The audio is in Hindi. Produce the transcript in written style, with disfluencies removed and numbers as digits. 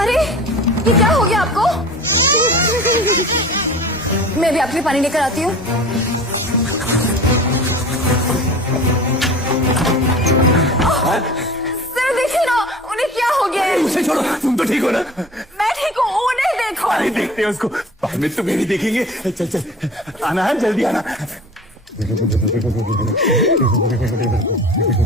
अरे ये क्या हो गया आपको? मैं भी आपके लिए पानी लेकर आती हूँ। सर देखिए ना, उन्हें क्या हो गया है? उसे छोड़ो, तुम तो ठीक हो ना? मैं ठीक हूँ, उन्हें देखो। अरे देखते हैं उसको, बाद में तुम्हें भी देखेंगे। चल चल आना है, जल्दी आना।